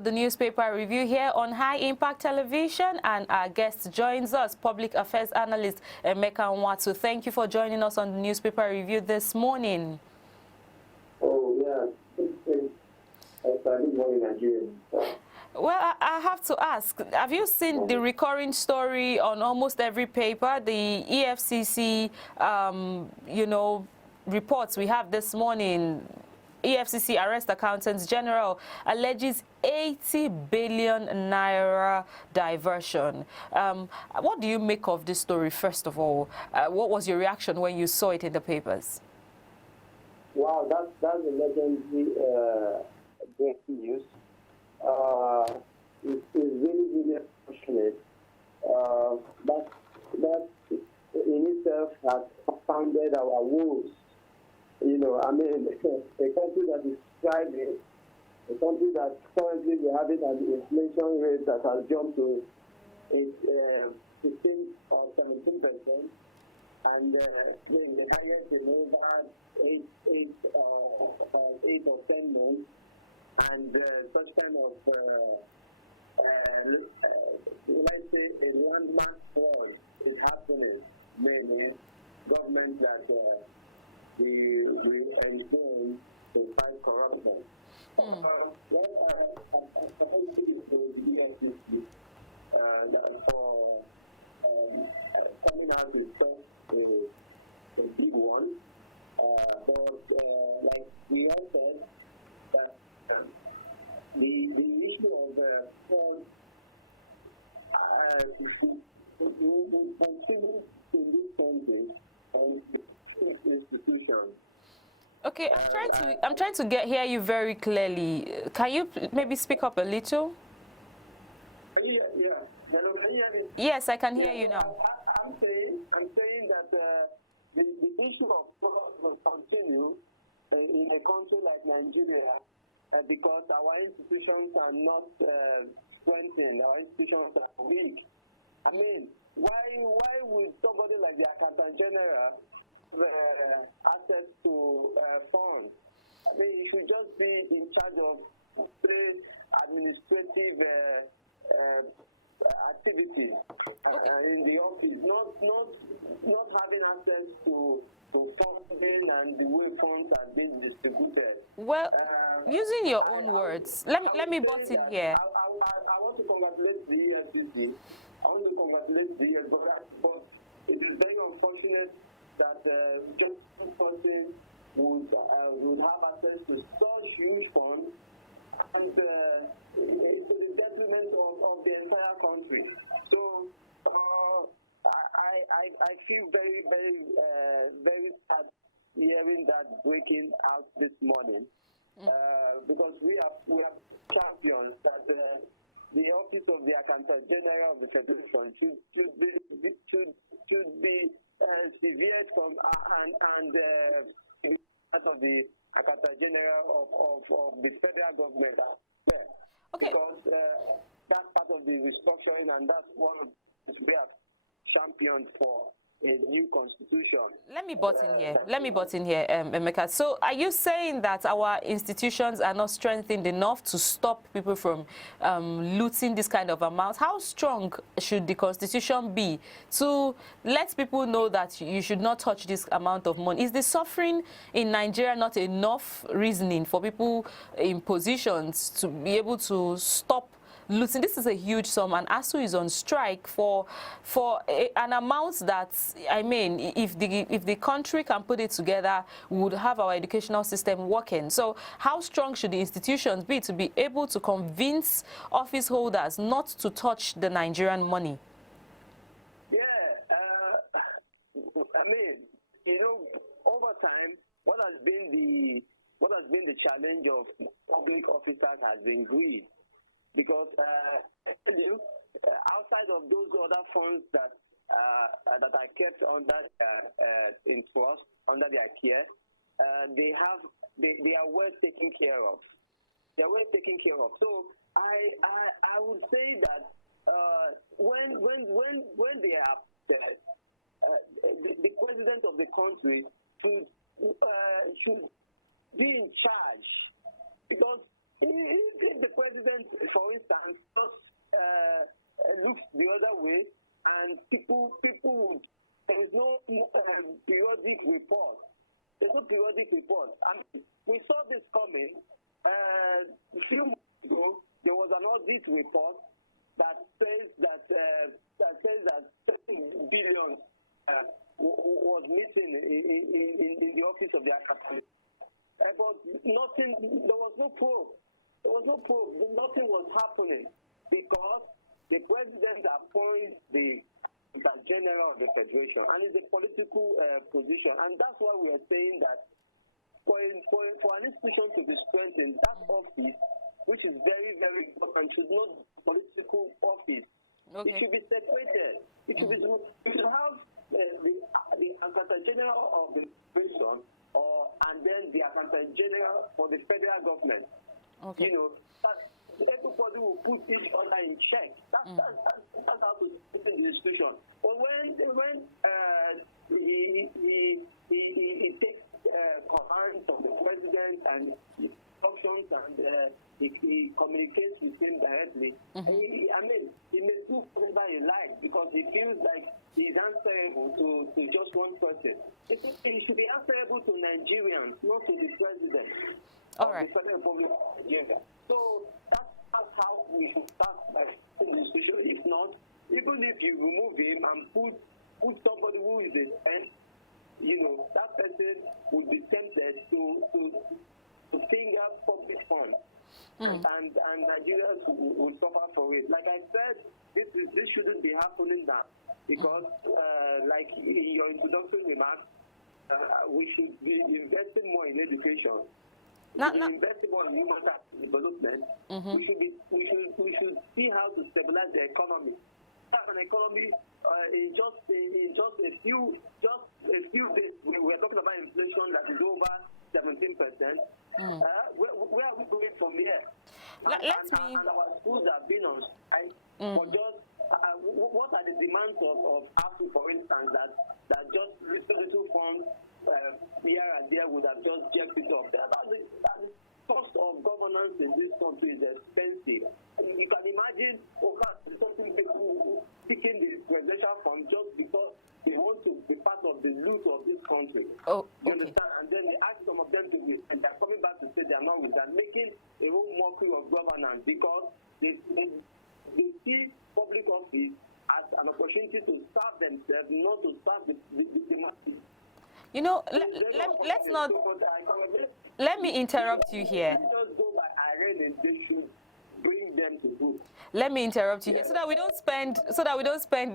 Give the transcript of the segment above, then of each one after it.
The newspaper review here on High Impact Television, and our guest joins us, public affairs analyst Emeka Nwatu. Thank you for joining us on the newspaper review this morning. Oh, yeah. Good morning, Nigeria. Well, I have to ask, have you seen the recurring story on almost every paper, the EFCC, reports we have this morning? EFCC arrest accountants general alleges 80 billion naira diversion. What do you make of this story, first of all? What was your reaction when you saw it in the papers? Wow, that's a legendary breaking news. It's really, really unfortunate. That in itself has compounded our woes. You know, I mean, a country that is thriving, a country that currently we're having an inflation rate that has jumped to 15 or 17%, and the highest in over 8 or 10 months, and such kind of, let's say, a landmark fraud is happening, meaning government that we enjoy to fight corruption. For coming out with such a big one, but like we all said, that the issue of fraud will continue in this country and institutions. Okay, I'm trying to hear you very clearly. Can you maybe speak up a little? Yeah. Yes, I can hear you now. I'm saying that the issue of fraud will continue in a country like Nigeria because our institutions are not strengthened. Our institutions are weak. I mean, why would somebody like the Accountant General access to funds? I mean, he should just be in charge of administrative activities in the office, not having access to funding and the way funds are being distributed. Well, using your own words, let me butt in here. I want to congratulate the EFCC. I want to congratulate the EFCC, but it is very unfortunate that just one person would have access to such huge funds and to the detriment of the entire country. So I feel very, very, very sad hearing that breaking out this morning because we are champions that the office of the Accountant General of the Federation should be severed from and part of the Accountant General of the federal government. Okay. Because that's part of the restructuring, and that's one of the we have championed for a new constitution. Let me butt in here, Emeka. So are you saying that our institutions are not strengthened enough to stop people from looting this kind of amounts? How strong should the constitution be to let people know that you should not touch this amount of money? Is the suffering in Nigeria not enough reasoning for people in positions to be able to stop losing? This is a huge sum, and ASU is on strike for an amount that, I mean, if the country can put it together, we would have our educational system working. So how strong should the institutions be to be able to convince office holders not to touch the Nigerian money? Yeah, I mean, you know, over time, what has been the challenge of public officers has been greed. Because outside of those other funds that are kept under in trust, under their care, they are well taken care of. They are well taken care of. So I would say that when they are upset, the president of the country should be in charge, because if the president, for instance, just looks the other way, and people would, there is no periodic report. There's no periodic report. I mean, we saw this coming. A few months ago, there was an audit report that says that 7 billion was missing in the office of the accountant. But nothing. There was no probe. There was no probe. Nothing was happening because the president appoints the general of the federation, and it's a political position, and that's why we are saying that for an institution to be strengthened, that office, which is very, very important, should not be a political office. Okay. It should be separated. It should be. You should have the accountant general of the federation, and then the accountant general for the federal government. Okay. You know, everybody will put each other in check. That's how to strengthen the institution. But when he takes command of the president and instructions, and he communicates with him directly, he may do whatever he likes because he feels like he's answerable to just one person. He should be answerable to Nigerians, not to the president. All right. The Federal Republic of Nigeria. So that's how we should start by the institution. If not, even if you remove him and put somebody who is a friend, you know, that person would be tempted to finger public funds, and Nigerians will suffer for it. Like I said, this shouldn't be happening now because, like in your introductory remarks, we should be investing more in education. Investing more in human capital development. We should see how to stabilize the economy. Have an economy in just a few days. We are talking about inflation that is over 17%. Where are we going from here? And our schools have been on strike for just. What are the demands of ASU, for instance, that just little funds here and there would have just jerked it off? The cost of governance in this country is expensive. You can imagine, something people seeking the presidential fund just because they want to be part of the loot of this country. Oh, okay. You understand? And then they ask some of them to be, and they're coming back to say they're not with that, making a whole mockery of governance because they see public office as an opportunity to serve themselves, not to serve the masses. You know, let's not. Let me interrupt you here. Just go by Irene, they should bring them to book. Let me interrupt you here so that we don't spend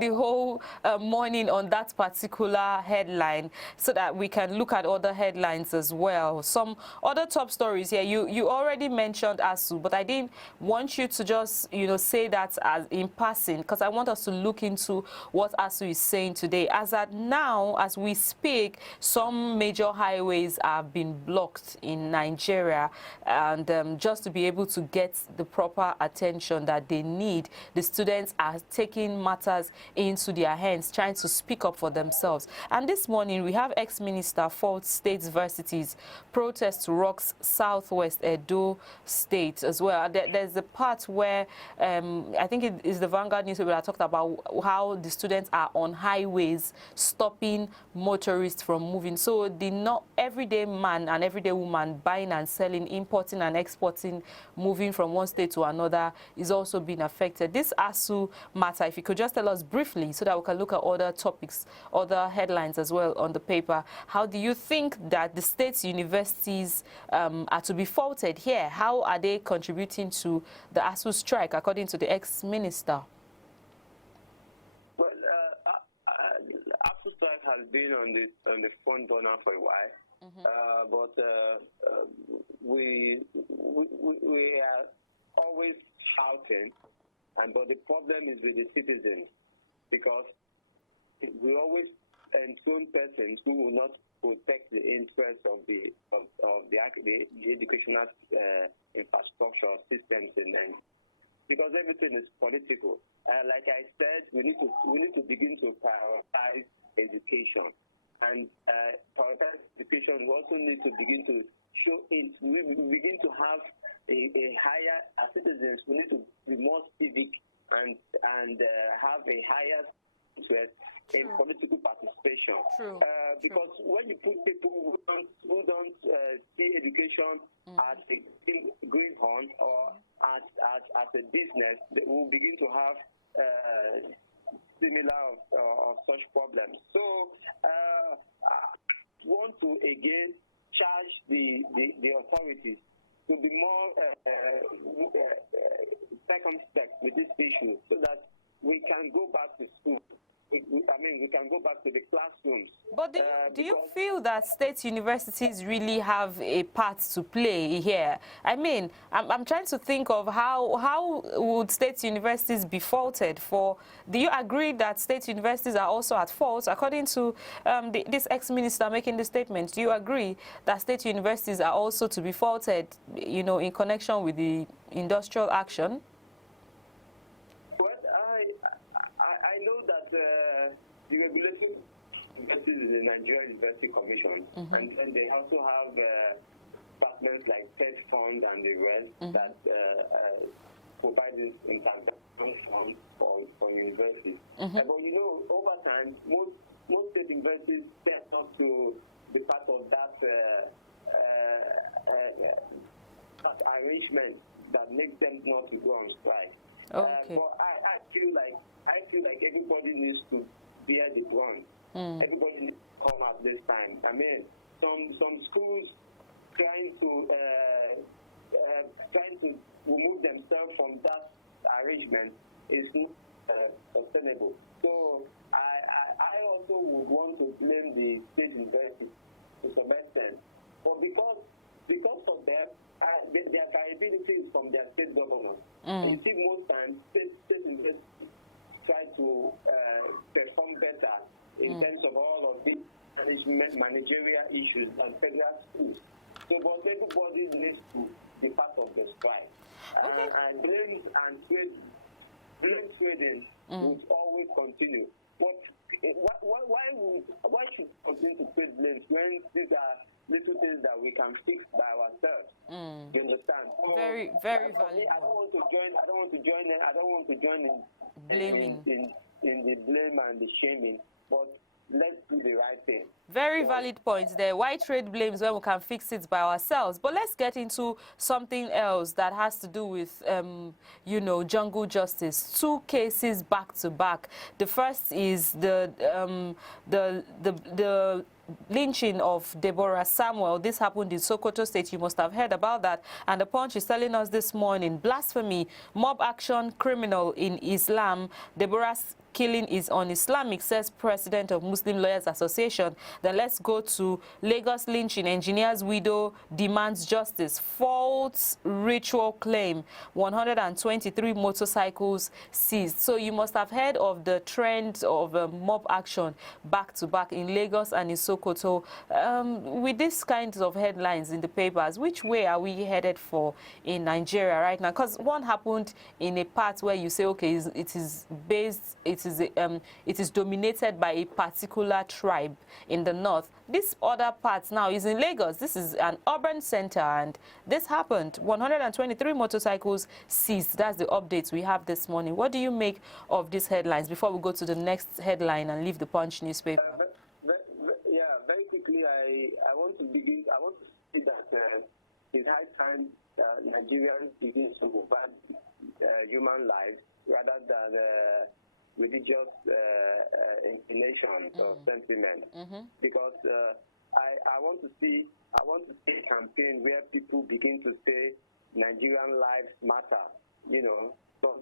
the whole morning on that particular headline, so that we can look at other headlines as well. Some other top stories here. You already mentioned ASU, but I didn't want you to just say that as in passing, because I want us to look into what ASU is saying today. As at now, as we speak, some major highways have been blocked in Nigeria, and just to be able to get the proper attention that they need, the students are taking matters into their hands, trying to speak up for themselves. And this morning we have ex-minister faults states varsities, protest rocks southwest Edo state as well. There's the part where I think it is the Vanguard newspaper that talked about how the students are on highways stopping motorists from moving. So the not everyday man and everyday woman buying and selling, importing and exporting, moving from one state to another is also being affected. This ASU matter, if you could just tell us briefly so that we can look at other topics, other headlines as well on the paper. How do you think that the state's universities are to be faulted here? How are they contributing to the ASU strike, according to the ex-minister? Well, ASU strike has been on the front burner for a while, but we are always shouting, but the problem is with the citizens, because we always enthrone persons who will not protect the interests of the educational infrastructure systems in them, because everything is political. Like I said, we need to begin to prioritize education, and prioritize education. We also need to begin to we begin to have a higher, as citizens, we need to be more civic and have a higher interest in political participation. Because when you put people who don't see education as a going on or as a business, they will begin to have similar of such problems. So I want to again charge the authorities to be more circumspect with this issue, so that we can go back to school. We can go back to the classrooms. But do you feel that state universities really have a part to play here? I mean, I'm trying to think of how would state universities be faulted for? Do you agree that state universities are also at fault? According to this ex-minister making the statement, do you agree that state universities are also to be faulted, you know, in connection with the industrial action? I know that the regulatory universities is the Nigerian University Commission, and then they also have departments like TED Fund and the rest that provide this international funds for universities. But you know, over time, most state universities step up to be part of that arrangement that makes them not to go on strike. Okay. But I feel like everybody needs to bear the brunt. Everybody needs to come at this time. I mean, some schools trying to remove themselves from that arrangement is not sustainable. So I also would want to blame the state university to some extent, but because of them, their variability is from their state government. You see, most times state universities try to perform better in terms of all of the managerial issues than federal schools. So, but everybody needs to be part of the strike. Okay. And blame trading would always continue. But why should we continue to trade blames when these are little things that we can fix by ourselves? You understand? So, very valid. I don't want to join in Blaming. in the blame and the shaming, but let's do the right thing. Very valid points there. Why trade blames when we can fix it by ourselves? But let's get into something else that has to do with, you know, jungle justice. 2 cases back to back. The first is the lynching of Deborah Samuel. This happened in Sokoto State. You must have heard about that. And the Punch is telling us this morning, blasphemy, mob action, criminal in Islam. Deborah's killing is un-Islamic, says President of Muslim Lawyers Association. Then let's go to Lagos lynching. Engineer's widow demands justice. False ritual claim. 123 motorcycles seized. So you must have heard of the trend of mob action back to back in Lagos and in Sokoto. With these kinds of headlines in the papers, which way are we headed for in Nigeria right now? Because one happened in a part where you say, okay, it is dominated by a particular tribe in the north. This other part now is in Lagos. This is an urban center, and this happened. 123 motorcycles seized. That's the updates we have this morning. What do you make of these headlines before we go to the next headline and leave the Punch newspaper? Very quickly, I want to say that it's high time Nigerians begin to provide human lives rather than religious inclinations or sentiment. Because I want to see a campaign where people begin to say Nigerian lives matter. You know, so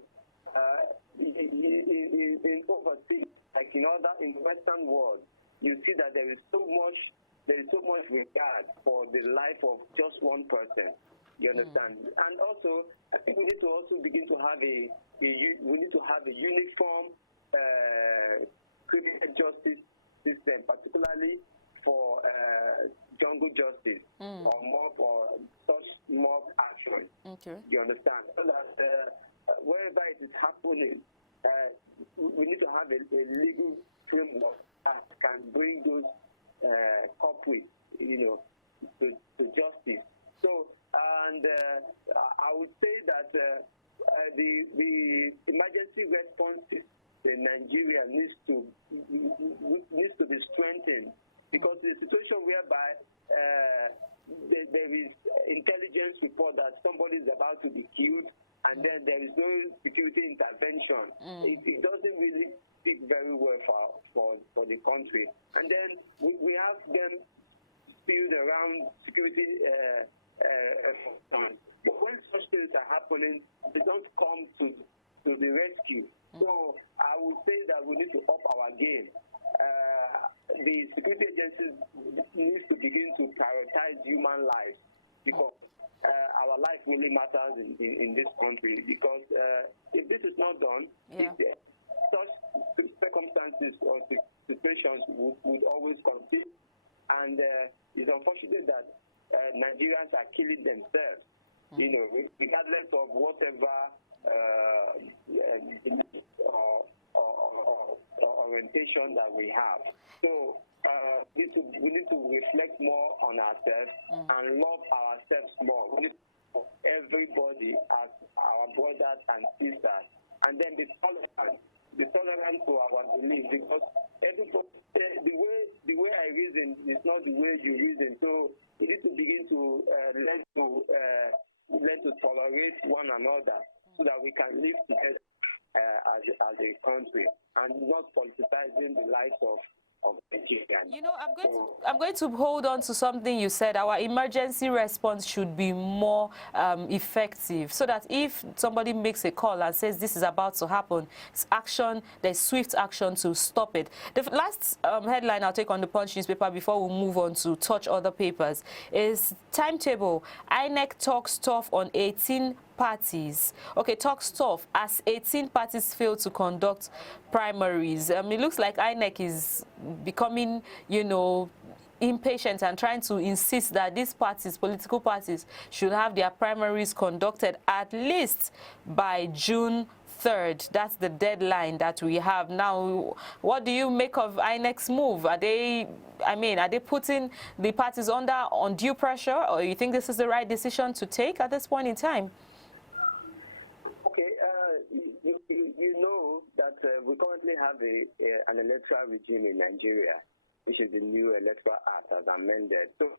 in overseas, like in the Western world, you see that there is so much regard for the life of just one person. You understand? And also, I think we need to also begin to have a uniform criminal justice system, particularly for jungle justice or such mob action. Okay. You understand? So that wherever it is happening, we need to have a legal framework that can bring those culprits, you know, to justice. So, and I would say that the emergency response in Nigeria needs to be strengthened, because the situation whereby there is intelligence report that somebody is about to be killed, and then there is no security intervention. It doesn't really speak very well for the country. And then we have them spilled around security funds. But when such things are happening, they don't come to the rescue. So I would say that we need to up our game. The security agencies need to begin to prioritize human lives, because our life really matters in this country. Because if this is not done, such circumstances or situations would always continue. And it's unfortunate that Nigerians are killing themselves, regardless of whatever orientation that we have. So we need to reflect more on ourselves and love ourselves more. We need to love everybody as our brothers and sisters, and then be tolerant to our beliefs, because everybody, the way I reason is not the way you reason. So we need to begin to learn to tolerate one another, so that we can live together as a country, and not politicizing the lives of Nigerians. I'm going to hold on to something you said. Our emergency response should be more effective, so that if somebody makes a call and says this is about to happen, there's swift action to stop it. The last headline I'll take on the Punch newspaper before we move on to touch other papers is timetable. INEC talks tough on 18 parties. Okay, talks tough as 18 parties fail to conduct primaries. It looks like INEC is becoming, impatient and trying to insist that these parties, political parties, should have their primaries conducted at least by June 3rd. That's the deadline that we have now. What do you make of INEC's move? Are they putting the parties under undue pressure, or you think this is the right decision to take at this point in time? You know that we currently have an electoral regime in Nigeria, which is the new Electoral Act as amended. So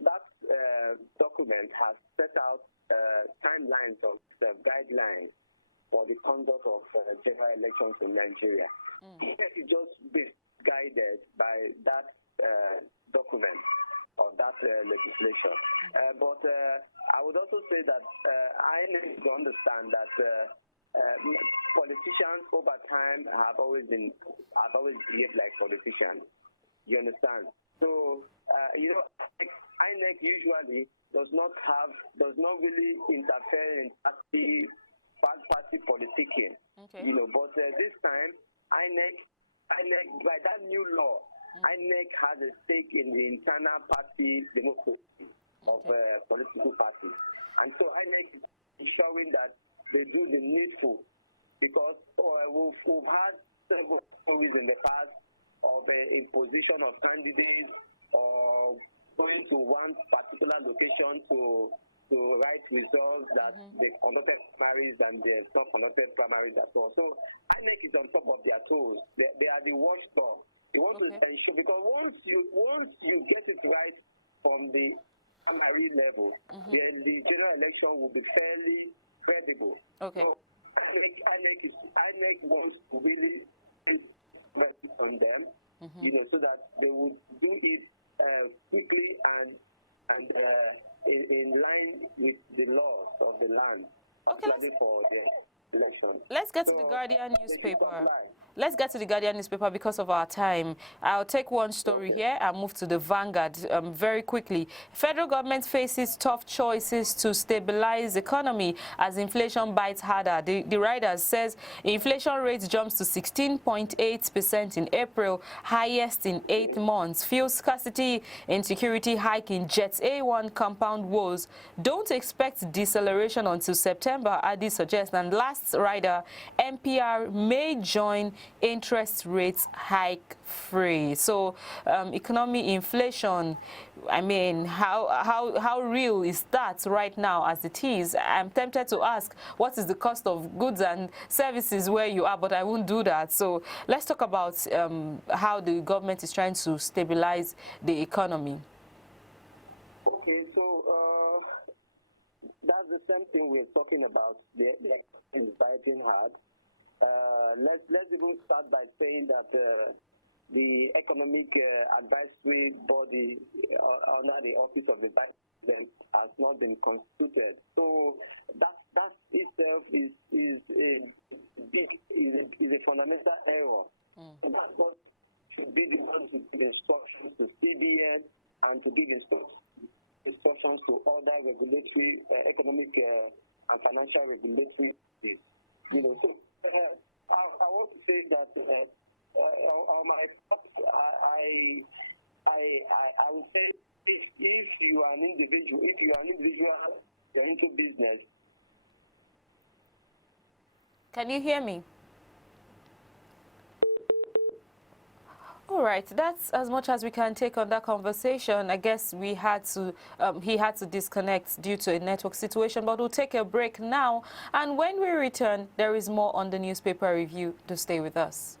that document has set out timelines of guidelines for the conduct of general elections in Nigeria. It just be guided by that document or that legislation. But I would also say that I need to understand that politicians over time have always behaved like politicians. You understand? So INEC usually does not really interfere in party politicking. Okay. But this time INEC by that new law, INEC has a stake in the internal party democracy of political parties, and so INEC is ensuring that they do the needful, because we've had several stories in the past of imposition of candidates, or going to one particular location to write results that they conducted primaries and they have not conducted primaries at all. So INEC is on top of their toes. They are the one stop. They want to ensure, because once you get it right from the primary level, then the general election will be fairly credible. Okay. So INEC wants to really invest on them, so that they would do it quickly and in line with the laws of the land. Okay. For the election. Let's get to the Guardian newspaper. Let's get to the Guardian newspaper because of our time. I'll take one story here and move to the Vanguard very quickly. Federal government faces tough choices to stabilize economy as inflation bites harder. The rider says inflation rate jumps to 16.8% in April, highest in 8 months. Fuel scarcity, insecurity hike in Jets A1 compound woes. Don't expect deceleration until September, Adi suggests. And last rider, NPR may join interest rates hike free. So economy inflation, I mean, how real is that right now as it is? I'm tempted to ask, what is the cost of goods and services where you are, but I won't do that. So let's talk about how the government is trying to stabilize the economy. Okay, so that's the same thing we're talking about. The is fighting hard. Let's even start by saying that the Economic Advisory Body under the Office of the Vice President has not been constituted. So that itself is a fundamental error. And that's what should be the one to give instructions to CBN and to give instructions to other regulatory, economic and financial regulatory. You know, so I want to say that on my part, I would say if you are an individual, you're into business. Can you hear me? All right, that's as much as we can take on that conversation. I guess we had to, he had to disconnect due to a network situation, but we'll take a break now. And when we return, there is more on the newspaper review. Do stay with us.